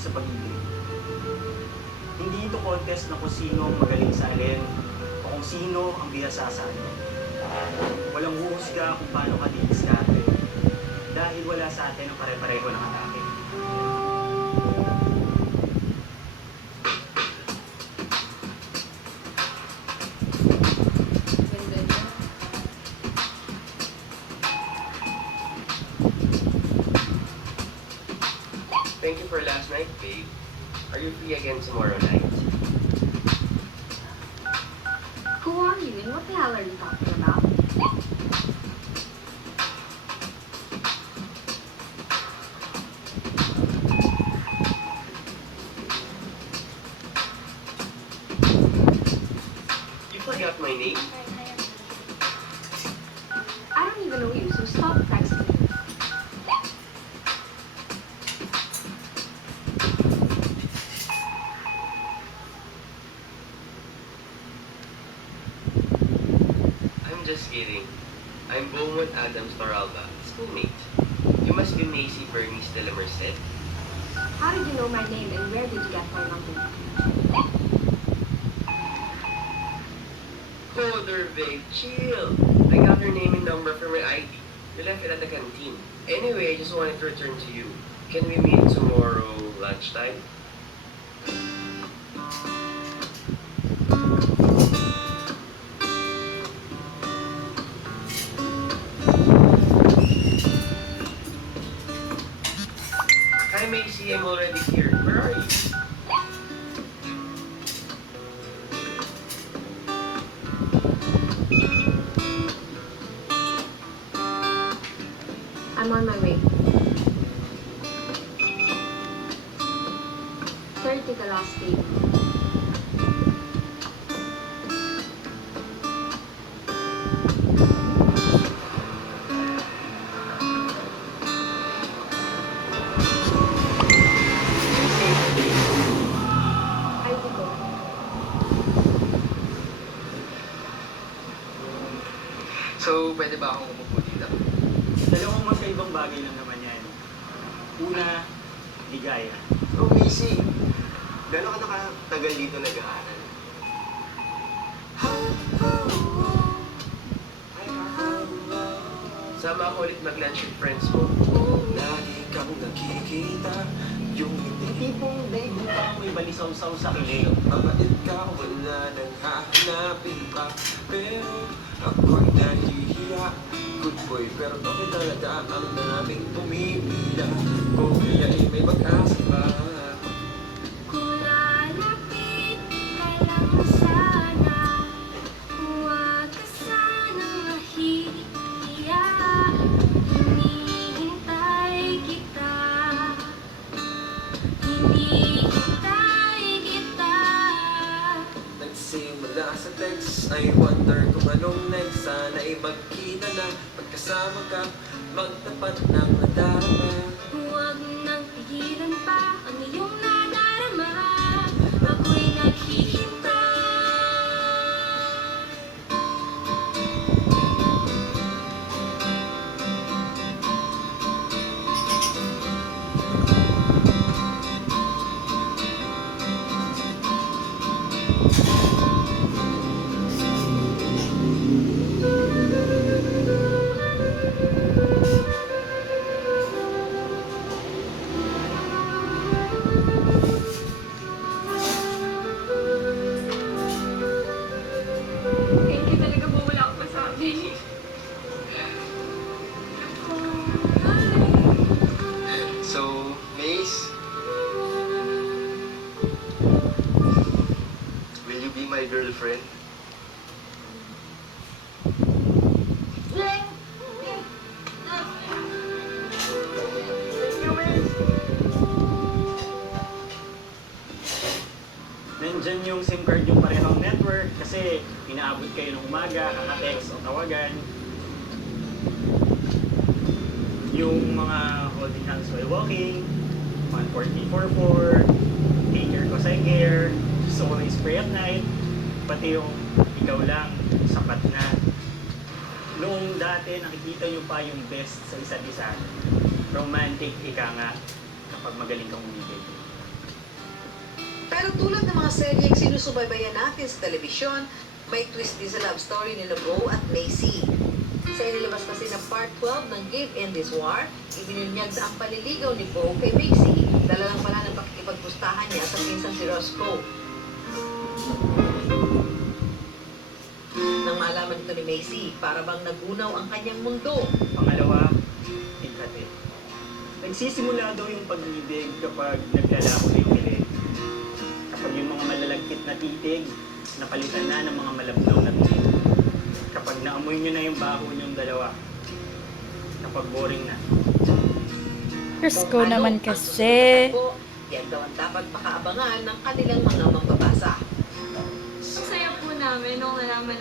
sa pag-ibig. Hindi ito contest na kung sino ang magaling sa alin o kung sino ang bihasa sa ano. Walang huhusga kung paano ka didiskarte dahil wala sa atin ang pare-pareho ng atake. Ganda niya. Thank you for last night, babe. Are you free again tomorrow night? Who are you and what the hell are you talking about? You forgot my name? I don't even know you, so stop texting me. I'm just kidding. I'm Beaumont Adams Toralba, schoolmate. You must be Macy Bernice de la Merced. How did you know my name and where did you get my number? Hold her, babe. Chill. I got your name and number from my ID. You left it at the canteen. Anyway, I just wanted to return to you. Can we meet tomorrow lunchtime? Hi, Macy. I'm already here. Where are you? I'm on my way. 30 ka last day. Ay, dito. So, pwede ba akong umupo dito? Dalawang magkaibang bagay lang naman yan. Una, ligaya. Oh, Macy, gano'n ka nakatagal dito nag-aaral? Sama ako ulit mag-lunch with friends mo. Lagi kang nakikita, yung Yung hindi tipong daig mo pa may balisaw-saw sa kilig. mabait ka, wala nang hahanapin pa. Pero ako'y nahihiya, good boy, pero bakit talaga ang naming pumipila? Kung kaya ay may pag-asa pa. Kung lalapit ka lang sana, huwag ka sanang mahihiya. Hinihintay kita, hinihintay kita. Nagsimula sa text, I wonder kung anong next. Sana'y magkita na, pagkasama ka, magtapat ng nadarama. Huwag nang pigilan pa ang iyong nadarama. Ako'y naghihintay. Thank you talaga po, wala akong masabi. So, Mace, will you be my girlfriend? Nandyan yung SIM card yung parehong network kasi inaabot kayo ng umaga, kaka-text o tawagan. Yung mga holding hands while walking, 14044, take care cause I care, just always pray at night, pati yung ikaw lang, sapat na. Noong dati, nakikita nyo pa yung best sa isa't isa. Romantic ika nga kapag magaling kang umibig. Pero tulad ng mga seryeng sinusubaybayan natin sa telebisyon, may twist din sa love story ni Bo at Macy. Sa inilabas kasi ng part 12 ng Give in This War, ibinunyag na ang paliligaw ni Bo kay Macy. Dala lang pala ng pakikipagpustahan niya sa pinsan si Roscoe. Nang maalaman ito ni Macy, para bang nagunaw ang kanyang mundo. Pangalawa, ikate. Nagsisimula daw yung pag-ibig kapag naglalako na yung kilig. Kapag yung mga malalagkit na titig, napalitan na ng mga malabnaw na titig. Kapag naamoy nyo na yung baho nyong dalawa. Kapag boring na. Roscoe Kung naman ang kasi. susunod na tagpo, yan daw ang dapat pakaabangan ng kanilang mga mambabasa. Ang saya po namin nung nalaman